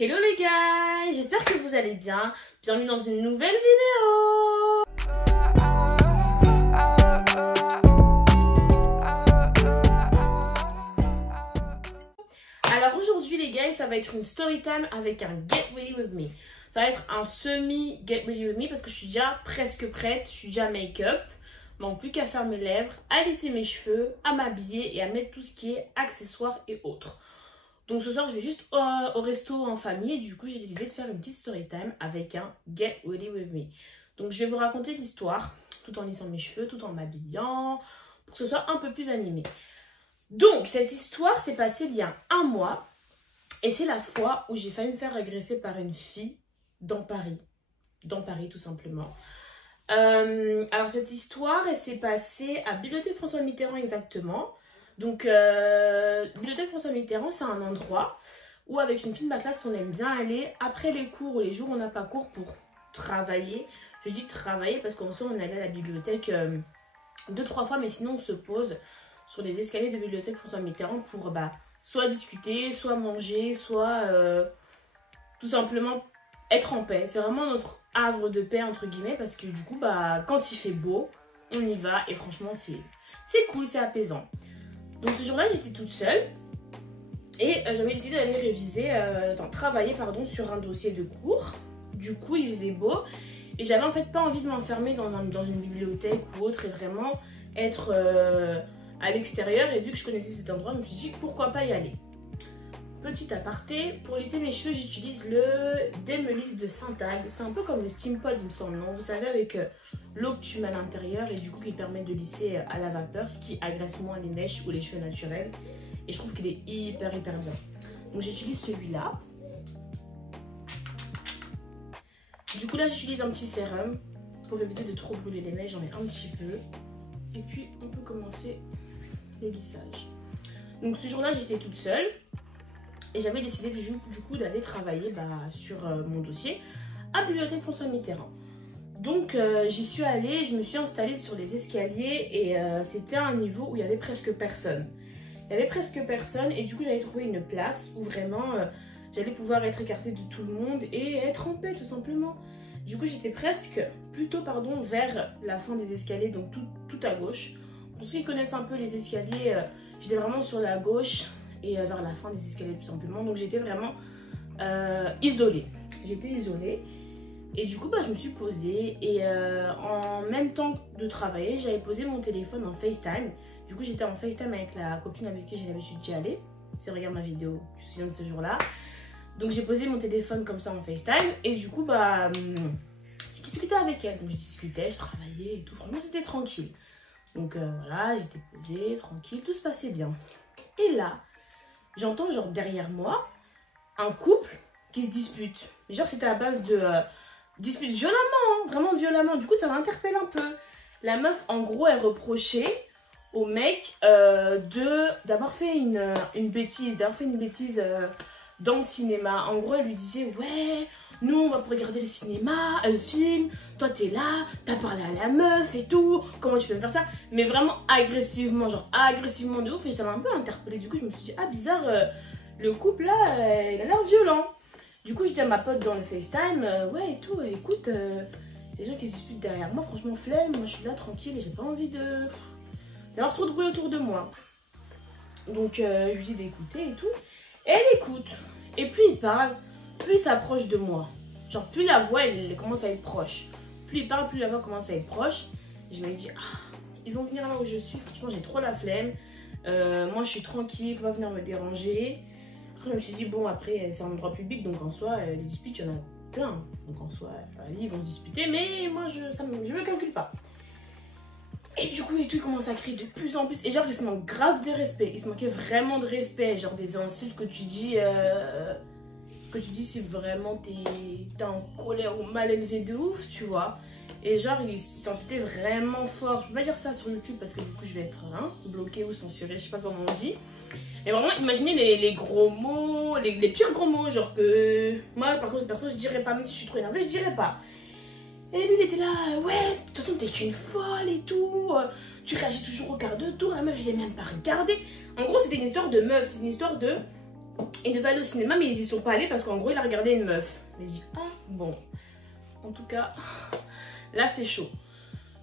Hello les gars, j'espère que vous allez bien. Bienvenue dans une nouvelle vidéo. Alors aujourd'hui les gars, ça va être une story time avec un Get Ready With Me. Ça va être un semi Get Ready With Me parce que je suis déjà presque prête, je suis déjà make-up. Donc plus qu'à faire mes lèvres, à laisser mes cheveux, à m'habiller et à mettre tout ce qui est accessoires et autres. Donc ce soir je vais juste au resto en famille et du coup j'ai décidé de faire une petite story time avec un Get Ready With Me. Donc je vais vous raconter l'histoire tout en lissant mes cheveux, tout en m'habillant pour que ce soit un peu plus animé. Donc cette histoire s'est passée il y a un mois et c'est la fois où j'ai failli me faire agresser par une fille dans Paris tout simplement. Alors cette histoire elle s'est passée à Bibliothèque François Mitterrand exactement. Donc, Bibliothèque François Mitterrand, c'est un endroit où avec une fille de ma classe, on aime bien aller après les cours ou les jours où on n'a pas cours pour travailler. Je dis travailler parce qu'en soi, on allait à la bibliothèque 2-3 fois, mais sinon on se pose sur les escaliers de Bibliothèque François Mitterrand pour soit discuter, soit manger, soit tout simplement être en paix. C'est vraiment notre havre de paix entre guillemets parce que du coup, quand il fait beau, on y va et franchement, c'est cool, c'est apaisant. Donc ce jour-là, j'étais toute seule et j'avais décidé d'aller réviser, travailler sur un dossier de cours. Du coup, il faisait beau et j'avais en fait pas envie de m'enfermer dans une bibliothèque ou autre et vraiment être à l'extérieur. Et vu que je connaissais cet endroit, je me suis dit pourquoi pas y aller. Petit aparté, pour lisser mes cheveux, j'utilise le Démelis de Saint-Tag. C'est un peu comme le Steam Pod, il me semble, non? Vous savez, avec l'eau que tu mets à l'intérieur et du coup qui permet de lisser à la vapeur, ce qui agresse moins les mèches ou les cheveux naturels. Et je trouve qu'il est hyper bien. Donc j'utilise celui-là. Du coup là, j'utilise un petit sérum pour éviter de trop brûler les mèches. J'en ai un petit peu. Et puis on peut commencer le lissage. Donc ce jour-là, j'étais toute seule. Et j'avais décidé du coup d'aller travailler sur mon dossier à Bibliothèque François Mitterrand. Donc j'y suis allée, je me suis installée sur les escaliers et c'était un niveau où il y avait presque personne. Il y avait presque personne et du coup j'avais trouvé une place où vraiment j'allais pouvoir être écartée de tout le monde et être en paix tout simplement. Du coup j'étais plutôt vers la fin des escaliers, donc tout à gauche. Pour ceux qui connaissent un peu les escaliers, j'étais vraiment sur la gauche. Et vers la fin des escaliers tout simplement. Donc j'étais vraiment isolée. J'étais isolée. Et du coup je me suis posée. Et en même temps de travailler, j'avais posé mon téléphone en FaceTime. Du coup j'étais en FaceTime avec la copine avec qui j'ai l'habitude d'y aller. Si elle regarde ma vidéo, je me souviens de ce jour-là. Donc j'ai posé mon téléphone comme ça en FaceTime. Et du coup je discutais avec elle. Donc je discutais, je travaillais et tout. Franchement c'était tranquille. Donc voilà, j'étais posée, tranquille. Tout se passait bien. Et là, j'entends derrière moi un couple qui se dispute. Genre c'était à base de dispute violemment, hein, vraiment violemment. Du coup ça m'interpelle un peu. La meuf en gros elle reprochait au mec d'avoir fait une bêtise, dans le cinéma. En gros elle lui disait ouais, nous on va regarder le cinéma, le film, toi t'es là, t'as parlé à la meuf et tout, comment tu peux me faire ça? Mais vraiment agressivement, genre agressivement de ouf, et ça m'a un peu interpellée. Du coup je me suis dit ah bizarre, le couple là il a l'air violent. Du coup je dis à ma pote dans le FaceTime ouais et tout, écoute les gens qui se disputent derrière moi, franchement flemme, moi je suis là tranquille et j'ai pas envie d'avoir trop de bruit autour de moi. Donc je lui dis d'écouter et tout, et elle écoute, et plus il parle, plus il s'approche de moi. Genre plus la voix elle commence à être proche. Plus il parle, plus la voix commence à être proche. Je me dis ils vont venir là où je suis. Franchement j'ai trop la flemme. Moi je suis tranquille, faut pas venir me déranger. Après je me suis dit bon après c'est un endroit public donc en soi les disputes il y en a plein. Donc en soi vas-y ils vont se disputer mais moi je me calcule pas. Et du coup il commence à crier de plus en plus. Et genre il se manque grave de respect. Il se manquait vraiment de respect. Genre des insultes que tu dis si vraiment t'es en colère ou mal élevé de ouf, tu vois. Et genre, il s'insultait vraiment fort. Je peux pas dire ça sur YouTube parce que du coup, je vais être bloquée ou censurée, je sais pas comment on dit. Mais vraiment, imaginez les gros mots, les pires gros mots, genre que... Moi, par contre, perso, je dirais pas, même si je suis trop énervée, je dirais pas. Et lui, il était là, ouais, de toute façon, t'es qu'une folle et tout. Tu réagis toujours au quart de tour. La meuf, je l'ai même pas regardé. En gros, c'était une histoire de meuf, c'est une histoire de... Ils devaient aller au cinéma, mais ils y sont pas allés parce qu'en gros, il a regardé une meuf. Mais je dis, ah bon. En tout cas, là, c'est chaud.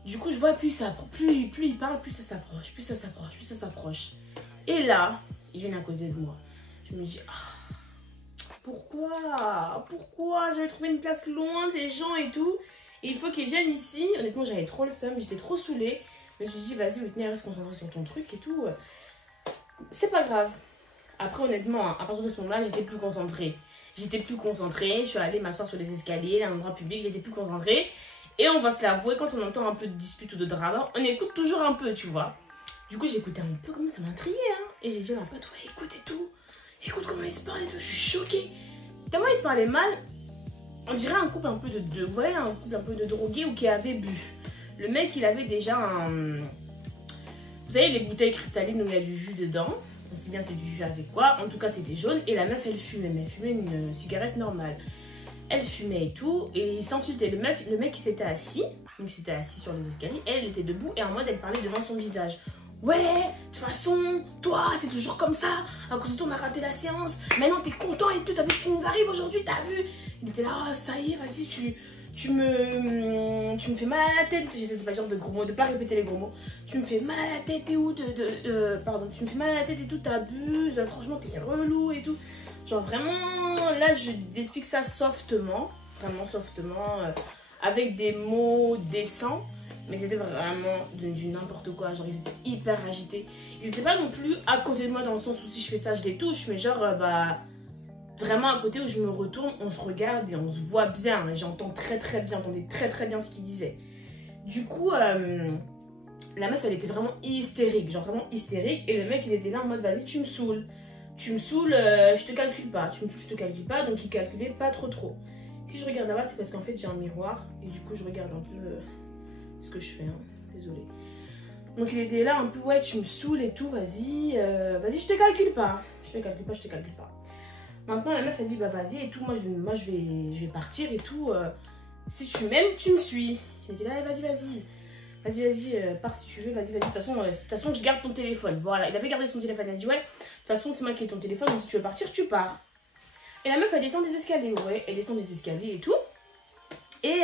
Du coup, je vois, plus il parle, plus ça s'approche, plus ça s'approche, plus ça s'approche. Et là, il vient à côté de moi. Je me dis, ah, pourquoi j'avais trouvé une place loin des gens et tout. Et il faut qu'ils viennent ici. Honnêtement, j'avais trop le seum, j'étais trop saoulée. Mais je me suis dit, vas-y, Whitney, reste concentrée sur ton truc et tout. C'est pas grave. Après, honnêtement, à partir de ce moment-là, j'étais plus concentrée. Je suis allée m'asseoir sur les escaliers, à un endroit public, j'étais plus concentrée. Et on va se l'avouer, quand on entend un peu de dispute ou de drama, on écoute toujours un peu, tu vois. Du coup, j'écoutais un peu comme ça m'intriguait, hein. Et j'ai dit à ma pote, ouais, écoute et tout. Écoute comment ils se parlent et tout, je suis choquée. Tellement ils se parlaient mal, on dirait un couple un peu de vous voyez, un couple un peu de drogués ou qui avait bu. Le mec, il avait déjà un... Vous savez, les bouteilles cristallines où il y a du jus dedans. On sait bien c'est du jus avec quoi. En tout cas, c'était jaune. Et la meuf, elle fumait. Mais elle fumait une cigarette normale. Elle fumait et tout. Et il s'insultait. Le mec, il s'était assis. Donc, il s'était assis sur les escaliers. Elle était debout. Et en mode, elle parlait devant son visage. Ouais, de toute façon, toi, c'est toujours comme ça. À cause de toi, on a raté la séance. Maintenant, t'es content et tout. T'as vu ce qui nous arrive aujourd'hui, t'as vu? Il était là, oh, ça y est, vas-y, tu me fais mal à la tête. J'essaie de pas dire de gros mots, de pas répéter les gros mots. Tu me fais mal à la tête et où pardon, tu me fais mal à la tête et tout, t'abuses. Franchement, t'es relou et tout. Genre vraiment, là, je t'explique ça softement. Vraiment softement. Avec des mots décents. Mais c'était vraiment du n'importe quoi. Genre, ils étaient hyper agités. Ils étaient pas non plus à côté de moi dans le sens où si je fais ça, je les touche. Mais genre, vraiment à côté où je me retourne, on se regarde et on se voit bien. Et j'entends très bien, j'entendais très bien ce qu'il disait. Du coup, la meuf, elle était vraiment hystérique. Genre vraiment hystérique. Et le mec, il était là en mode, vas-y, tu me saoules. Tu me saoules, je te calcule pas. Tu me saoules, je te calcule pas. Donc, il calculait pas trop. Si je regarde là-bas, c'est parce qu'en fait, j'ai un miroir. Et du coup, je regarde un peu... ce que je fais, hein. Désolée. Donc il était là un peu, ouais, tu me saoules et tout, vas-y, je te calcule pas. Je te calcule pas. Maintenant la meuf a dit, bah vas-y et tout, moi je vais partir et tout. Si tu m'aimes, tu me suis. J'ai dit là, vas-y, pars si tu veux, vas-y. De toute façon, je garde ton téléphone. Voilà, il avait gardé son téléphone. Elle a dit, ouais, de toute façon, c'est moi qui ai ton téléphone, donc si tu veux partir, tu pars. Et la meuf, elle descend des escaliers, ouais, elle descend des escaliers et tout. Et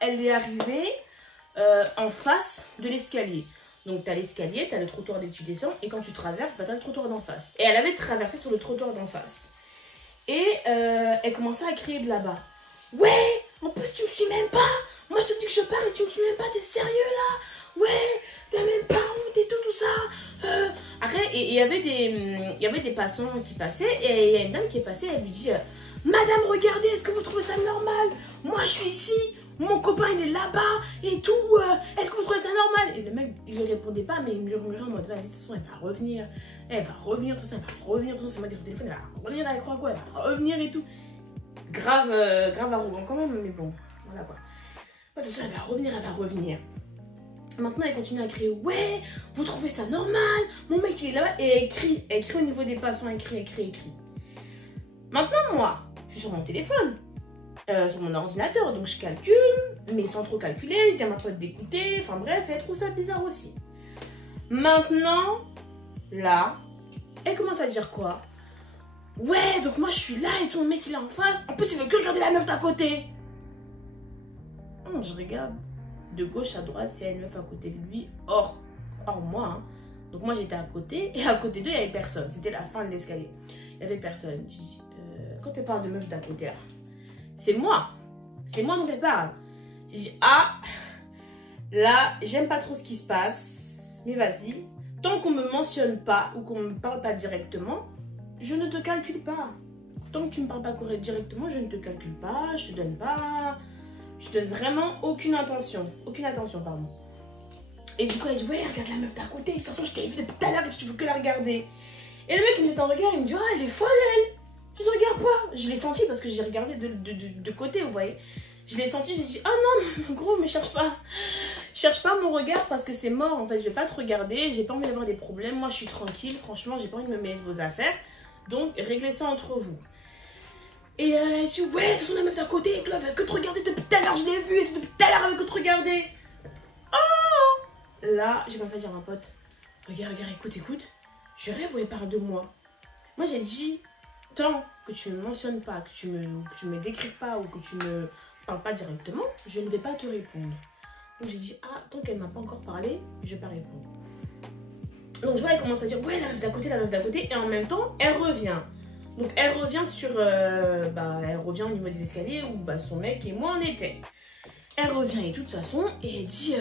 elle est arrivée en face de l'escalier. Donc, tu as l'escalier, tu as le trottoir dès que tu descends, et quand tu traverses, bah, tu as le trottoir d'en face. Et elle avait traversé sur le trottoir d'en face. Et elle commençait à crier de là-bas. Ouais, en plus, tu me suis même pas. Moi, je te dis que je pars et tu me suis même pas. T'es sérieux là? Ouais, t'as même pas honte et tout ça. Après, il y avait des passants qui passaient, et il y a une dame qui est passée, elle lui dit Madame, regardez, est-ce que vous trouvez ça normal? Moi, je suis ici. Mon copain, il est là-bas et tout. Est-ce que vous trouvez ça normal? Et le mec, il lui répondait pas, mais il murmurait en mode, vas-y, de toute façon, elle va revenir. De toute façon, c'est moi qui ai son téléphone, elle va revenir, elle croit quoi? Elle va revenir et tout. Grave arrogant quand même, mais bon, voilà quoi. De toute façon, elle va revenir. Maintenant, elle continue à crier, ouais, vous trouvez ça normal? Mon mec, il est là-bas, et elle crie au niveau des passants, elle crie. Maintenant, moi, je suis sur mon téléphone. Sur mon ordinateur, donc je calcule, mais sans trop calculer, je dis à ma pote d'écouter, enfin bref, elle trouve ça bizarre aussi. Maintenant, là, elle commence à dire quoi? Ouais, donc moi je suis là et ton mec il est en face, en plus il veut que regarder la meuf d'à côté. Je regarde de gauche à droite s'il y a une meuf à côté de lui, hors moi, hein. Donc moi j'étais à côté, et à côté d'eux il n'y avait personne, c'était la fin de l'escalier, il n'y avait personne. Je dis, quand elle parle de meuf d'à côté là, c'est moi dont elle parle. J'ai dit, ah, là, j'aime pas trop ce qui se passe, mais vas-y. Tant qu'on me mentionne pas ou qu'on me parle pas directement, je ne te calcule pas. Tant que tu me parles pas directement, je ne te calcule pas, je te donne vraiment aucune attention, pardon. Et du coup, elle dit, ouais, regarde la meuf d'à côté, de toute façon, je t'ai vu depuis tout à l'heure et tu veux que la regarder. Et le mec, il me jette un regard, il me dit, oh, elle est folle, elle. Tu ne regardes pas. Je l'ai senti parce que j'ai regardé de côté, vous voyez. Je l'ai senti, j'ai dit, oh non, gros, mais cherche pas. Cherche pas mon regard parce que c'est mort, en fait. Je vais pas te regarder, j'ai pas envie d'avoir des problèmes. Moi, je suis tranquille, franchement, j'ai pas envie de me mêler de vos affaires. Donc, réglez ça entre vous. Et elle dit, ouais, de toute façon, la meuf d'à côté, elle veut que te regarder depuis tout à l'heure, je l'ai vue, et depuis tout à l'heure, elle veut que te regarder. Oh! Là, j'ai commencé à dire à ma pote, regarde, écoute. Je rêve où elle parle de moi. Moi, j'ai dit, tant que tu ne me mentionnes pas, que tu me décrives pas ou que tu me parles pas directement, je ne vais pas te répondre. Donc j'ai dit, ah, tant qu'elle m'a pas encore parlé, je vais pas répondre. Donc je vois, elle commence à dire, ouais, la meuf d'à côté, et en même temps, elle revient. Donc elle revient elle revient au niveau des escaliers où son mec et moi on était. Elle revient et tout de toute façon, et elle dit,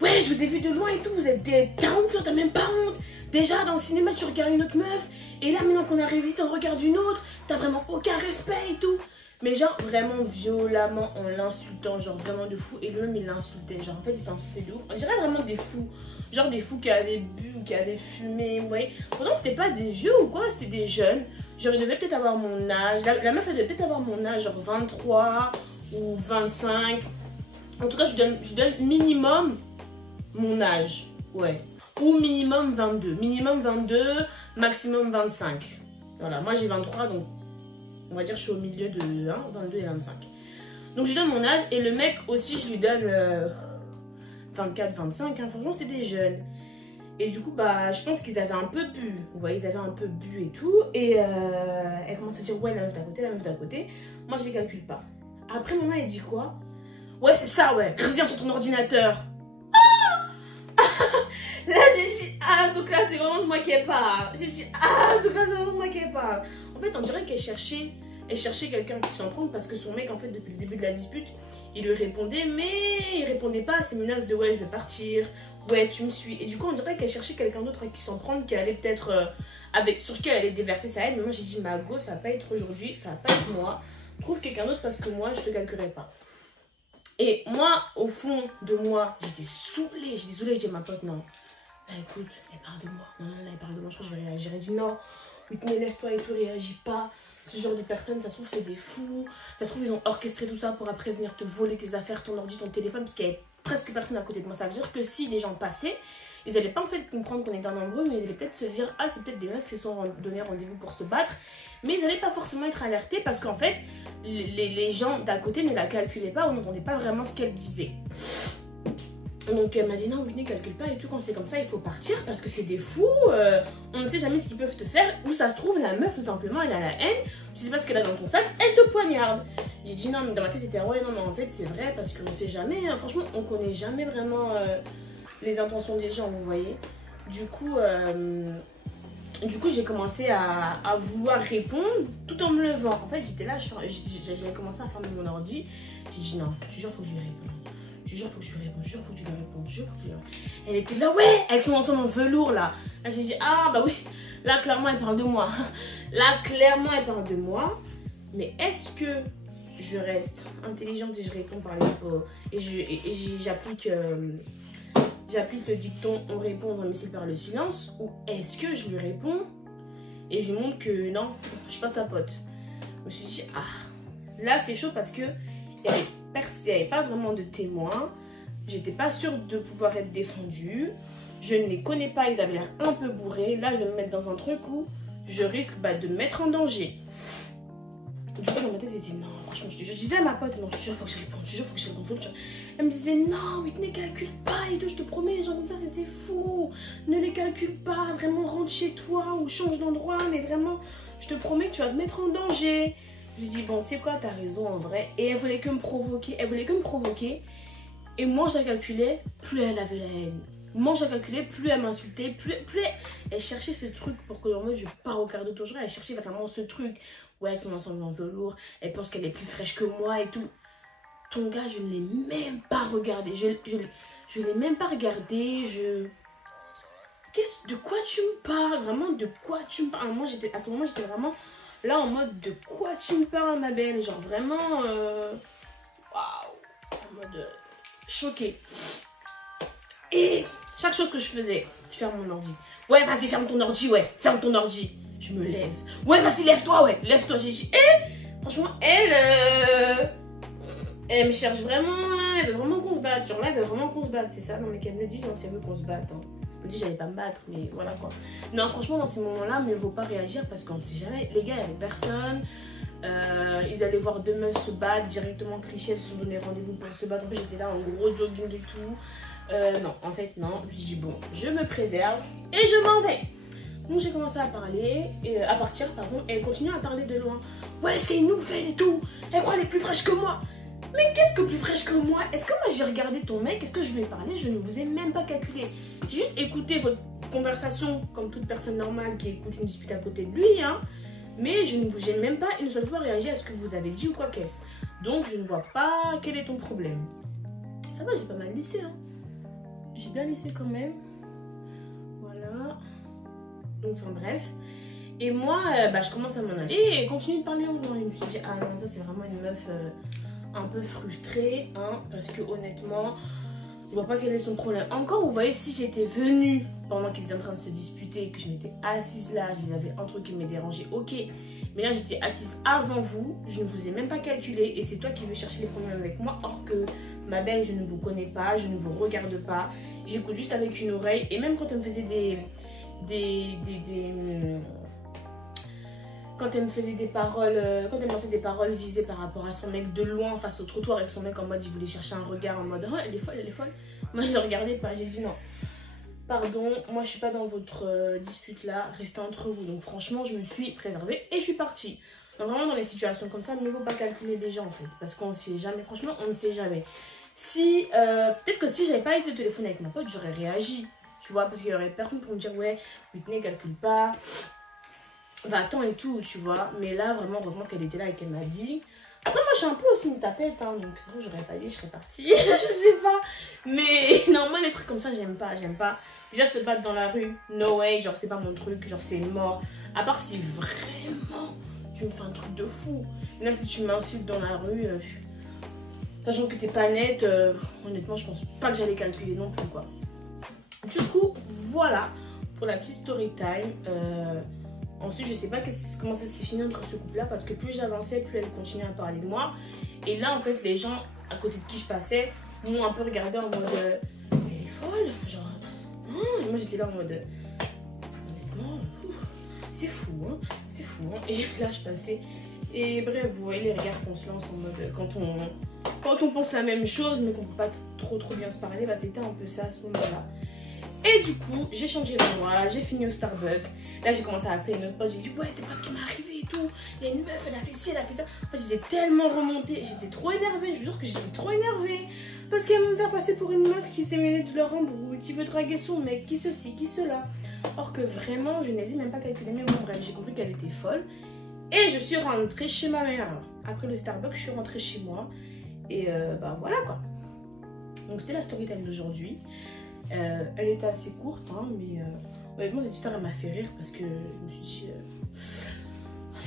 ouais, je vous ai vu de loin et tout, vous êtes des tarons, t'as même pas honte. Déjà dans le cinéma, tu regardes une autre meuf, et là maintenant qu'on a révisé, on regarde une autre, t'as vraiment aucun respect et tout. Mais genre vraiment violemment en l'insultant, genre vraiment de fou. Et lui-même il l'insultait, genre en fait il s'insultait de ouf. On dirait vraiment des fous, genre des fous qui avaient bu ou qui avaient fumé, vous voyez. Pourtant c'était pas des vieux ou quoi, c'était des jeunes. Genre ils devaient peut-être avoir mon âge, la meuf elle devait peut-être avoir mon âge, genre 23 ou 25. En tout cas je donne minimum mon âge, ouais. Ou minimum 22, maximum 25. Voilà, moi j'ai 23 donc on va dire que je suis au milieu de 22 et 25. Donc je lui donne mon âge et le mec aussi je lui donne 24, 25. Franchement c'est des jeunes. Et du coup je pense qu'ils avaient un peu bu. Vous voyez, ils avaient un peu bu et tout. Et elle commence à dire ouais la meuf d'à côté. Moi je les calcule pas. Après maman elle dit quoi? Ouais c'est ça ouais, reste bien sur ton ordinateur. Là j'ai dit ah donc là c'est vraiment de moi qui parle. J'ai dit ah donc là c'est vraiment de moi qui parle. En fait on dirait qu'elle cherchait quelqu'un qui s'en prenne parce que son mec en fait depuis le début de la dispute il lui répondait mais il répondait pas à ses menaces de ouais je vais partir, ouais tu me suis. Et du coup on dirait qu'elle cherchait quelqu'un d'autre à qui s'en prendre, qui allait peut-être sur qui elle allait déverser sa haine. Mais moi j'ai dit ma go ça va pas être aujourd'hui, ça va pas être moi, trouve quelqu'un d'autre parce que moi je te calculerai pas. Et moi au fond de moi j'étais saoulée, je dis à ma pote non. Là, écoute, elle parle de moi. Non, elle parle de moi. Je crois que je vais réagir. Elle dit non, Whitney, laisse-toi et tout, réagis pas. Ce genre de personnes, ça se trouve, c'est des fous. Ça se trouve, ils ont orchestré tout ça pour après venir te voler tes affaires, ton ordi, ton téléphone, parce qu'il y avait presque personne à côté de moi. Ça veut dire que si des gens passaient, ils n'allaient pas en fait comprendre qu'on était en embrouille, mais ils allaient peut-être se dire ah, c'est peut-être des meufs qui se sont donné rendez-vous pour se battre. Mais ils n'allaient pas forcément être alertés parce qu'en fait, les gens d'à côté ne la calculaient pas ou n'entendaient pas vraiment ce qu'elle disait. Donc elle m'a dit non Whitney calcule pas et tout, quand c'est comme ça il faut partir parce que c'est des fous, on ne sait jamais ce qu'ils peuvent te faire, ou ça se trouve la meuf tout simplement elle a la haine, tu sais pas ce qu'elle a dans ton sac, elle te poignarde. J'ai dit non mais dans ma tête c'était ouais non mais en fait c'est vrai parce qu'on sait jamais, hein. Franchement on connaît jamais vraiment les intentions des gens vous voyez. Du coup j'ai commencé à vouloir répondre tout en me levant. En fait j'étais là, j'avais commencé à fermer mon ordi, j'ai dit non je te jure faut que je lui réponde. Je jure, faut que je lui réponde, je jure, faut que tu lui répondes, je jure, faut que tu lui répondes. Elle était là, ouais, avec son ensemble en velours là. Là, j'ai dit, ah bah oui, là, clairement, elle parle de moi. Là, clairement, elle parle de moi. Mais est-ce que je reste intelligente et je réponds par les et j'applique le dicton, on répond, on remercie par le silence, ou est-ce que je lui réponds et je lui montre que non, je suis pas sa pote. Je me suis dit, ah, là, c'est chaud parce que il n'y avait pas vraiment de témoins. J'étais pas sûre de pouvoir être défendue. Je ne les connais pas, ils avaient l'air un peu bourrés. Là, je vais me mettre dans un truc où je risque de me mettre en danger. Du coup, dans ma tête, j'ai dit non, franchement, je disais à ma pote, non, je te jure, faut que je réponde, je te jure, faut que je réponde. Elle me disait non, Whitney, calcule pas et tout, je te promets, les gens comme ça, c'était fou. Ne les calcule pas, vraiment, rentre chez toi ou change d'endroit, mais vraiment, je te promets que tu vas te mettre en danger. Je lui dis, bon, tu sais quoi, t'as raison en vrai. Et elle voulait que me provoquer, Et moins je la calculais, plus elle avait la haine. Moins je la calculais, plus elle m'insultait, plus elle cherchait ce truc pour que moi je pars au quart de tour. Elle cherchait vraiment ce truc. Ouais, avec son ensemble en velours, elle pense qu'elle est plus fraîche que moi et tout. Ton gars, je ne l'ai même pas regardé. Je l'ai même pas regardé. De quoi tu me parles? Vraiment, de quoi tu me parles? Moi, à ce moment, j'étais vraiment là en mode de quoi tu me parles, ma belle? Genre vraiment, waouh, en mode choquée. Et chaque chose que je faisais, je ferme mon ordi. Ouais, vas-y, ferme ton ordi, ouais, ferme ton ordi. Je me lève. Ouais, vas-y, lève-toi, ouais, lève-toi. J'ai dit, franchement, elle me cherche vraiment, elle veut vraiment qu'on se batte. Genre là, elle veut vraiment qu'on se batte, c'est ça? Non, mais qu'elle me dise, si elle veut qu'on se batte. Hein. Elle me dit, j'allais pas me battre, mais voilà quoi. Non, franchement, dans ces moments-là, mieux vaut pas réagir parce qu'on sait jamais. Les gars, il y avait personne. Ils allaient voir deux meufs se battre directement. Cliché, elles se sont donné rendez-vous pour se battre. En fait, j'étais là en gros jogging et tout. Non, en fait, non. Puis je dis, bon, je me préserve et je m'en vais. Donc j'ai commencé à parler, à partir, pardon, et elle continue à parler de loin. Ouais, c'est une nouvelle et tout. Elle croit qu'elle est plus fraîche que moi. Mais qu'est-ce que plus fraîche que moi? Est-ce que moi j'ai regardé ton mec? Est-ce que je lui ai parlé? Je ne vous ai même pas calculé. J'ai juste écouté votre conversation comme toute personne normale qui écoute une dispute à côté de lui, hein. Mais je ne vous ai même pas une seule fois réagi à ce que vous avez dit ou quoi qu'est-ce. Donc je ne vois pas quel est ton problème. Ça va, j'ai pas mal lissé, hein. J'ai bien lissé quand même. Voilà. Donc enfin bref. Et moi, je commence à m'en aller et continue de parler aux gens. Je me suis dit, ah non, ça c'est vraiment une meuf un peu frustrée, hein, parce que honnêtement, je vois pas quel est son problème. Encore, vous voyez, si j'étais venue pendant qu'ils étaient en train de se disputer, que je m'étais assise là, ils avaient un truc qui me dérangeait, ok. Mais là, j'étais assise avant vous, je ne vous ai même pas calculé et c'est toi qui veux chercher les problèmes avec moi, or que ma belle, je ne vous connais pas, je ne vous regarde pas, j'écoute juste avec une oreille. Et même quand elle me faisait quand elle me faisait des paroles, quand elle me lançait des paroles visées par rapport à son mec de loin face au trottoir avec son mec en mode il voulait chercher un regard en mode oh, elle est folle, elle est folle. Moi je ne regardais pas, j'ai dit non. Pardon, moi je suis pas dans votre dispute là, restez entre vous. Donc franchement je me suis préservée et je suis partie. Donc vraiment dans les situations comme ça, il ne faut pas calculer les gens en fait. Parce qu'on ne sait jamais, franchement on ne sait jamais. Si, peut-être que si j'avais pas été au téléphone avec ma pote, j'aurais réagi. Tu vois, parce qu'il y aurait personne pour me dire ouais, Whitney calcule pas. Va-t'en et tout, tu vois. Mais là, vraiment, heureusement qu'elle était là et qu'elle m'a dit. Après, moi, je suis un peu aussi une tapette, hein. Donc, sinon, j'aurais pas dit, je serais partie. Je sais pas. Mais, non, moi, les trucs comme ça, j'aime pas. J'aime pas. Déjà, se battre dans la rue, no way. Genre, c'est pas mon truc. Genre, c'est mort. À part si vraiment, tu me fais un truc de fou. Là, si tu m'insultes dans la rue, sachant que t'es pas nette, honnêtement, je pense pas que j'allais calculer non plus, quoi. Du coup, voilà. Pour la petite story time. Ensuite, je sais pas comment ça s'est fini entre ce couple-là parce que plus j'avançais, plus elle continuait à parler de moi. Et là, en fait, les gens à côté de qui je passais m'ont un peu regardé en mode elle est folle, genre. Et moi, j'étais là en mode honnêtement, c'est fou, hein, c'est fou. Hein. Et là, je passais. Et bref, vous voyez les regards qu'on se lance en mode quand on pense la même chose, mais qu'on peut pas trop bien se parler, bah c'était un peu ça à ce moment-là. Et du coup, j'ai changé d'endroit, j'ai fini au Starbucks. Là, j'ai commencé à appeler une autre pote. J'ai dit, ouais, c'est pas ce qui m'est arrivé et tout. Il y a une meuf, elle a fait ci, elle a fait ça. En fait, j'étais tellement remontée. J'étais trop énervée. Je vous jure que j'étais trop énervée. Parce qu'elle veut me faire passer pour une meuf qui s'est mêlée de leur embrouille, qui veut draguer son mec, qui ceci, qui cela. Or que vraiment, je n'hésite même pas à calculer mes mots. Bref, j'ai compris qu'elle était folle. Et je suis rentrée chez ma mère. Après le Starbucks, je suis rentrée chez moi. Et voilà quoi. Donc, c'était la story time d'aujourd'hui. Elle était assez courte, hein, mais honnêtement cette histoire elle m'a fait rire parce que je me suis dit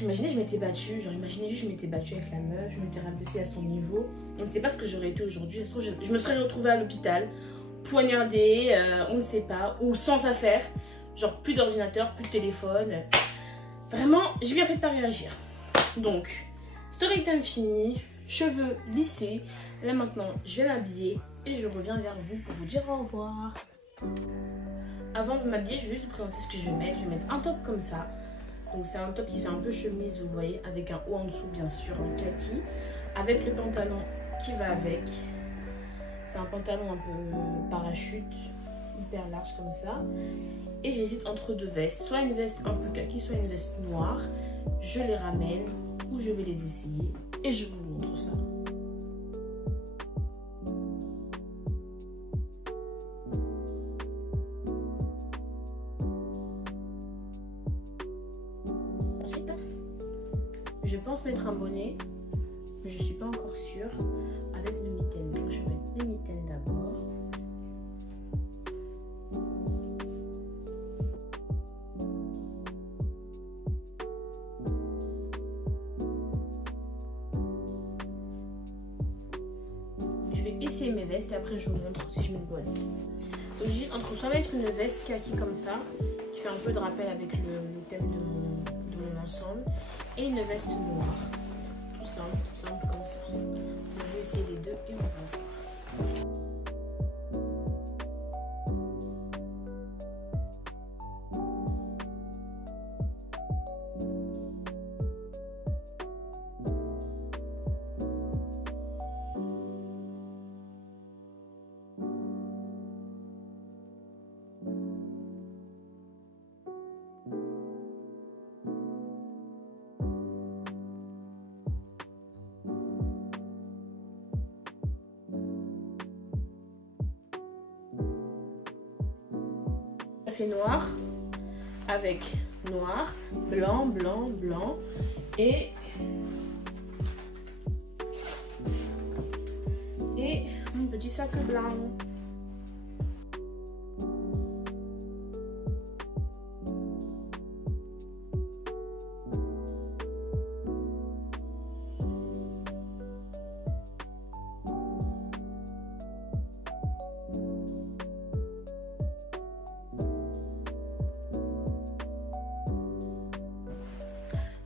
imaginez je m'étais battue, genre imaginez juste je m'étais battue avec la meuf, je m'étais rabaissée à son niveau, on ne sait pas ce que j'aurais été aujourd'hui, je me serais retrouvée à l'hôpital, poignardée, on ne sait pas, ou sans affaire, genre plus d'ordinateur, plus de téléphone, vraiment j'ai bien fait de pas réagir. Donc story time fini, cheveux lissés, là maintenant je vais m'habiller. Et je reviens vers vous pour vous dire au revoir. Avant de m'habiller, je vais juste vous présenter ce que je vais mettre. Je vais mettre un top comme ça. Donc c'est un top qui fait un peu chemise, vous voyez, avec un haut en dessous bien sûr, en kaki. Avec le pantalon qui va avec. C'est un pantalon un peu parachute, hyper large comme ça. Et j'hésite entre deux vestes. Soit une veste un peu kaki, soit une veste noire. Je les ramène ou je vais les essayer. Et je vous montre ça. Je pense mettre un bonnet, mais je ne suis pas encore sûre, avec mes mitaines. Donc je vais mettre mes mitaines d'abord. Je vais essayer mes vestes et après je vous montre si je mets le bonnet. Donc j'hésite entre soit mettre une veste kaki comme ça, qui fait un peu de rappel avec le thème de mon ensemble, et une veste noire. Tout simple comme ça. Donc, je vais essayer les deux et on va voir. fait noir avec noir, blanc, blanc, blanc et un petit sac blanc.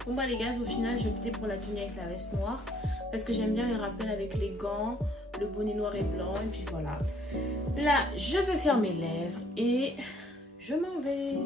Bon bah les gars, au final j'ai opté pour la tenue avec la veste noire parce que j'aime bien les rappels avec les gants, le bonnet noir et blanc et puis voilà. Là je vais faire mes lèvres et je m'en vais.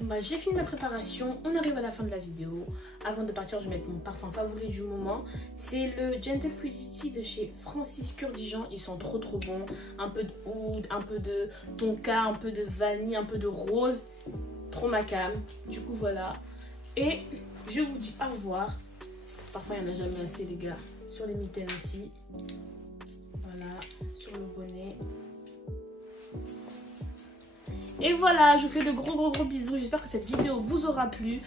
Bah, j'ai fini ma préparation, on arrive à la fin de la vidéo. Avant de partir, je vais mettre mon parfum favori du moment. C'est le Gentle Fluidity de chez Francis Kurkdjian. Ils sont trop bons. Un peu de oud, un peu de tonka, un peu de vanille, un peu de rose. Trop ma cam. Du coup, voilà. Et je vous dis au revoir. Parfois, il n'y en a jamais assez, les gars. Sur les mitaines aussi. Voilà, sur le bonnet. Et voilà, je vous fais de gros bisous. J'espère que cette vidéo vous aura plu.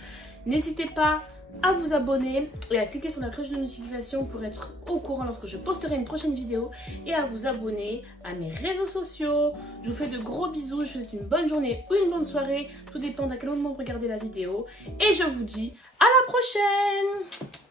N'hésitez pas à vous abonner et à cliquer sur la cloche de notification pour être au courant lorsque je posterai une prochaine vidéo. Et à vous abonner à mes réseaux sociaux. Je vous fais de gros bisous. Je vous souhaite une bonne journée ou une bonne soirée. Tout dépend d'à quel moment vous regardez la vidéo. Et je vous dis à la prochaine!